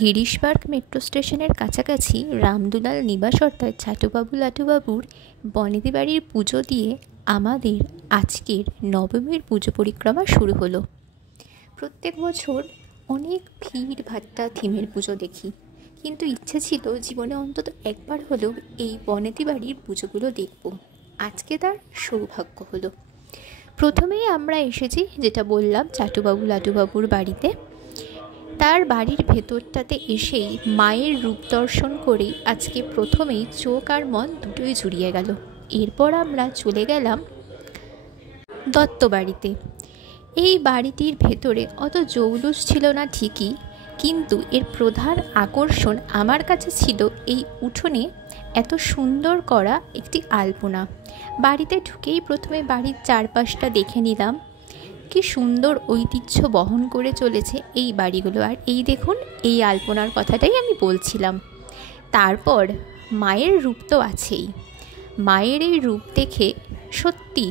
গিরিশবার্গ metro স্টেশনের কাছাকাছি রামদুলাল নিবাস অর্থাৎ চাটুবাবু লাটুবাবুর বনেদি বাড়ির পুজো দিয়ে আমাদের আজকের নবমীর পুজো পরিক্রমা শুরু হলো। প্রত্যেক বছর অনেক ভিড় ভাট্টা থিমের পুজো দেখি, কিন্তু ইচ্ছে ছিল জীবনে অন্তত একবার হলেও এই বনেদি বাড়ির পুজোগুলো দেখব। আজকে তার সৌভাগ্য হলো। প্রথমেই আমরা এসেছি, যেটা বললাম, চাটুবাবু লাটুবাবুর বাড়িতে। তার বাড়ির ভেতরটাতে এসেই মায়ের রূপ দর্শন করেই আজকে প্রথমেই চোখ আর মন দুটোই জুড়িয়ে গেল। এরপর আমরা চলে গেলাম দত্ত বাড়িতে। এই বাড়িটির ভেতরে অত জৌলুস ছিল না ঠিকই, কিন্তু এর প্রধান আকর্ষণ আমার কাছে ছিল এই উঠোনে এত সুন্দর করা একটি আলপনা। বাড়িতে ঢুকেই প্রথমে বাড়ির চারপাশটা দেখে নিলাম। কি সুন্দর ঐতিহ্য বহন করে চলেছে এই বাড়িগুলো। আর এই দেখুন, এই আলপনার কথাটাই আমি বলছিলাম। তারপর মায়ের রূপ তো আছেই। মায়ের এই রূপ দেখে সত্যি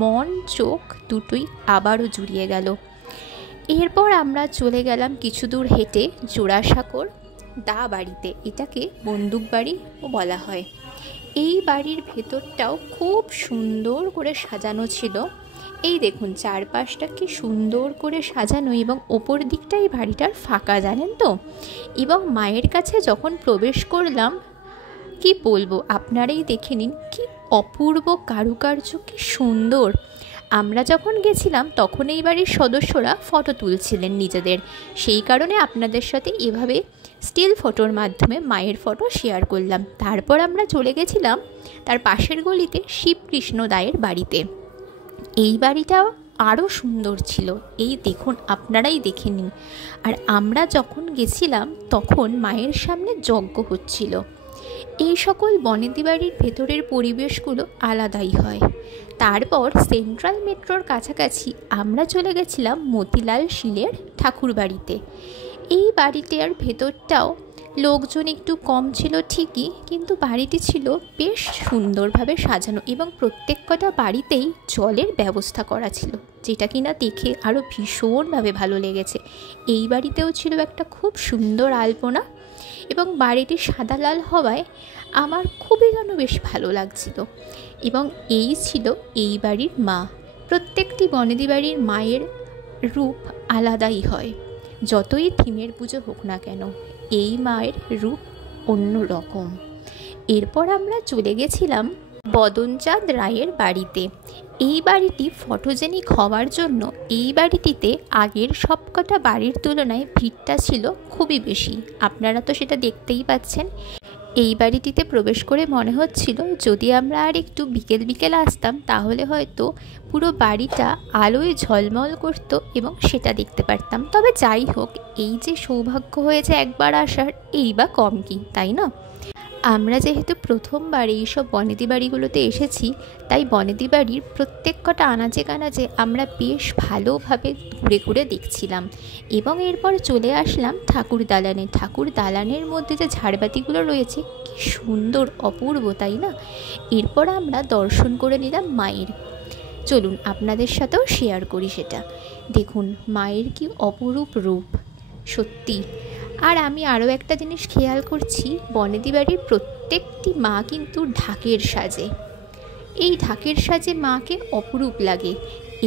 মন চোখ দুটোই আবারও জুড়িয়ে গেল। এরপর আমরা চলে গেলাম কিছু দূর হেঁটে জোড়াসাঁকোর দা বাড়িতে। এটাকে বন্দুক বাড়িও বলা হয়। এই বাড়ির ভেতরটাও খুব সুন্দর করে সাজানো ছিল। এই দেখুন, চারপাশটা কি সুন্দর করে সাজানো, এবং ওপর দিকটা এই বাড়িটার ফাঁকা, জানেন তো। এবং মায়ের কাছে যখন প্রবেশ করলাম, কি বলবো, আপনারাই দেখে নিন কি অপূর্ব কারুকার্য, কি সুন্দর। আমরা যখন গেছিলাম তখন এই বাড়ির সদস্যরা ফটো তুলছিলেন নিজেদের, সেই কারণে আপনাদের সাথে এভাবে স্টিল ফটোর মাধ্যমে মায়ের ফটো শেয়ার করলাম। তারপর আমরা চলে গেছিলাম তার পাশের গলিতে শিবকৃষ্ণ দায়ের বাড়িতে। এই বাড়িটাও আরও সুন্দর ছিল। এই দেখুন, আপনারাই দেখে নিন। আর আমরা যখন গেছিলাম তখন মায়ের সামনে যজ্ঞ হচ্ছিল। এই সকল বনেদি বাড়ির ভেতরের পরিবেশগুলো আলাদাই হয়। তারপর সেন্ট্রাল মেট্রোর কাছাকাছি আমরা চলে গেছিলাম মতিলাল শীলের ঠাকুর বাড়িতে। এই বাড়িটার ভেতরটাও লোকজন একটু কম ছিল ঠিকই, কিন্তু বাড়িটি ছিল বেশ সুন্দরভাবে সাজানো, এবং প্রত্যেক কটা বাড়িতেই জলের ব্যবস্থা করা ছিল, যেটা কিনা দেখে আরও ভীষণভাবে ভালো লেগেছে। এই বাড়িতেও ছিল একটা খুব সুন্দর আলপনা, এবং বাড়িটি সাদা লাল হওয়ায় আমার খুবই যেন বেশ ভালো লাগছিল। এবং এই ছিল এই বাড়ির মা। প্রত্যেকটি বনেদি বাড়ির মায়ের রূপ আলাদাই হয়, যতই থিমের পুজো হোক না কেন, এই মায়ের রূপ অন্য রকম। এরপর আমরা চলে গেছিলাম বদনচাঁদ রায়ের বাড়িতে। এই বাড়িটি ফটোজেনিক হওয়ার জন্য এই বাড়িটিতে আগের সবকটা বাড়ির তুলনায় ভিড়টা ছিল খুবই বেশি। আপনারা তো সেটা দেখতেই পাচ্ছেন। এই বাড়িটিতে প্রবেশ করে মনে হচ্ছিল যদি আমরা আর একটু বিকেল বিকেল আসতাম তাহলে হয়তো পুরো বাড়িটা আলোয় ঝলমল করতো এবং সেটা দেখতে পারতাম। তবে যাই হোক, এই যে সৌভাগ্য হয়েছে একবার আসার, এই বা কম কি, তাই না? আমরা যেহেতু প্রথমবার এইসব বনেদি বাড়িগুলোতে এসেছি, তাই বনেদি বাড়ির প্রত্যেক কটা আনাচে কানাচে আমরা বেশ ভালোভাবে ঘুরে ঘুরে দেখছিলাম। এবং এরপর চলে আসলাম ঠাকুর দালানে। ঠাকুর দালানের মধ্যে যে ঝাড়বাতিগুলো রয়েছে, কি সুন্দর, অপূর্ব, তাই না? এরপর আমরা দর্শন করে নিলাম মায়ের। চলুন আপনাদের সাথেও শেয়ার করি সেটা। দেখুন মায়ের কি অপরূপ রূপ, সত্যি। আর আমি আরও একটা জিনিস খেয়াল করছি, বনেদি বাড়ির প্রত্যেকটি মা কিন্তু ঢাকের সাজে। এই ঢাকের সাজে মাকে অপরূপ লাগে।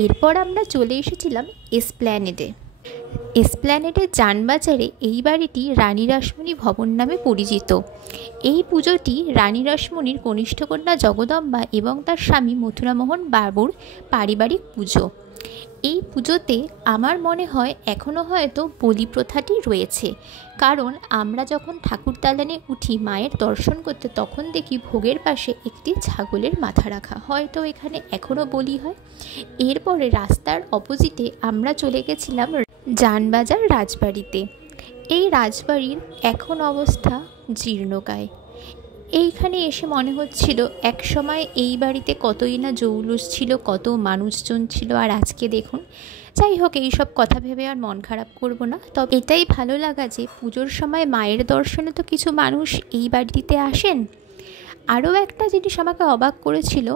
এরপর আমরা চলে এসেছিলাম এসপ্ল্যানেডে। এসপ্ল্যানেডের যানবাজারে এই বাড়িটি রানী রাসমণি ভবন নামে পরিচিত। এই পুজোটি রানী রাসমণির কনিষ্ঠ কন্যা জগদম্বা এবং তার স্বামী মথুরামোহন বাবুর পারিবারিক পুজো। এই পুজোতে আমার মনে হয় এখনও হয়তো বলি প্রথাটি রয়েছে, কারণ আমরা যখন ঠাকুর দালানে উঠি মায়ের দর্শন করতে, তখন দেখি ভোগের পাশে একটি ছাগলের মাথা রাখা, হয়তো এখানে এখনও বলি হয়। এরপরে রাস্তার অপোজিটে আমরা চলে গেছিলাম জানবাজার রাজবাড়িতে। এই রাজবাড়ির এখন অবস্থা জীর্ণকায়। এইখানে এসে মনে হচ্ছিল এক সময় এই বাড়িতে কতই না জৌলুস ছিল, কত মানুষজন ছিল, আর আজকে দেখুন। যাই হোক, এইসব কথা ভেবে আর মন খারাপ করব না। তবে এটাই ভালো লাগা যে পুজোর সময় মায়ের দর্শনে তো কিছু মানুষ এই বাড়িতে আসেন। আরও একটা জিনিস আমাকে অবাক করেছিল,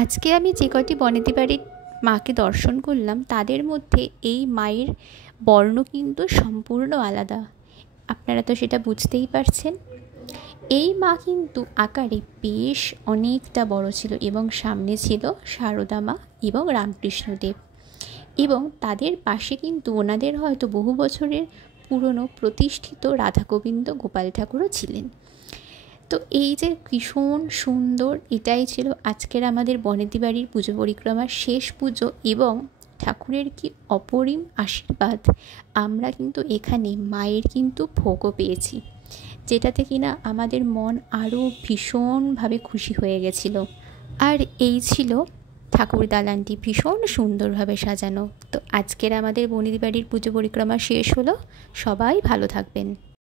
আজকে আমি যে কটি বনেদি বাড়ির মাকে দর্শন করলাম তাদের মধ্যে এই মায়ের বর্ণ কিন্তু সম্পূর্ণ আলাদা। আপনারা তো সেটা বুঝতেই পারছেন। এই মা কিন্তু আকারে বেশ অনেকটা বড় ছিল এবং সামনে ছিল সারদা মা এবং রামকৃষ্ণদেব, এবং তাদের পাশে কিন্তু ওনাদের হয়তো বহু বছরের পুরনো প্রতিষ্ঠিত রাধা গোবিন্দ গোপাল ঠাকুরও ছিলেন। তো এই যে ভীষণ সুন্দর, এটাই ছিল আজকের আমাদের বনেদি বাড়ির পুজো পরিক্রমার শেষ পুজো, এবং ঠাকুরের কি অপরিম আশীর্বাদ। আমরা কিন্তু এখানে মায়ের কিন্তু ভোগও পেয়েছি, যেটাতে কিনা আমাদের মন আরও ভীষণভাবে খুশি হয়ে গেছিল। আর এই ছিল ঠাকুর দালানটি ভীষণ সুন্দরভাবে সাজানো। তো আজকের আমাদের বনেদি বাড়ির পুজো পরিক্রমা শেষ হলো। সবাই ভালো থাকবেন।